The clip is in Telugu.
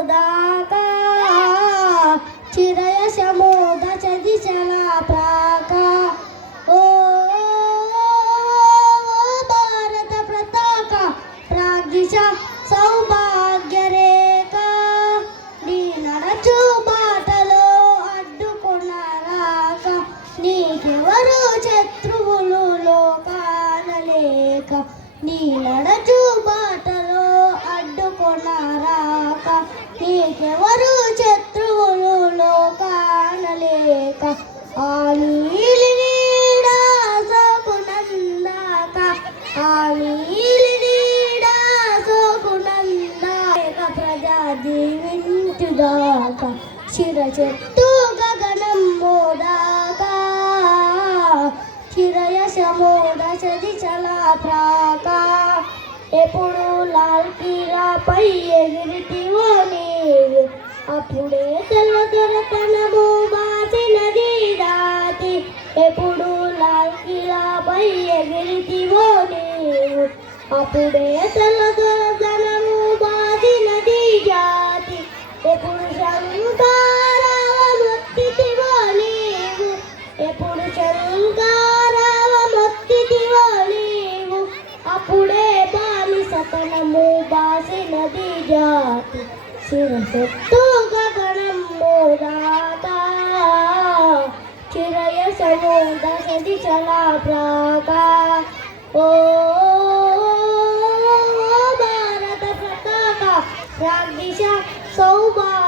मोदाका चिरयश मोदाच्या दिशेला प्राका ओ भारत पताका प्रागिशा సౌభాగ్య రేఖ నీ నడచు బాటలో అడ్డుకున్నారాక నీకెవరు శత్రువులు లోకాన లేక నీ నడచు బాటలో అడ్డుకున్నారాక నీకెవరు శత్రువులు లోకాన లేక ఆ నీలి నీడ సోకునందాక ఆ నీలి దీవించుదాక శిరచెత్తు గగనం మోదాకా చిరయశ మోదశ దిశలా ప్రాకా ఎప్పుడు లాల్ కిలాపై ఎగిరితివో నీవు అప్పుడే తెల్లదొరతనము బాసినది రాతి ఎప్పుడు లాల్ కిలాపై ఎగిరితివో నీవు అప్పుడే తెల్లదొరతనము బాసినది జాతి ఎప్పుడు శంకారావమొత్తితివో నీవు ఎప్పుడు శంకారావమొత్తితివో నీవు అప్పుడే బానిసతనము బాసినది జాతి శిరసెత్తు గగనం మోదాకా చిరయశ మోదశ దిశలా ప్రాకా ఓ భారత పతాక ప్రాగ్దిశ సౌభాగ్య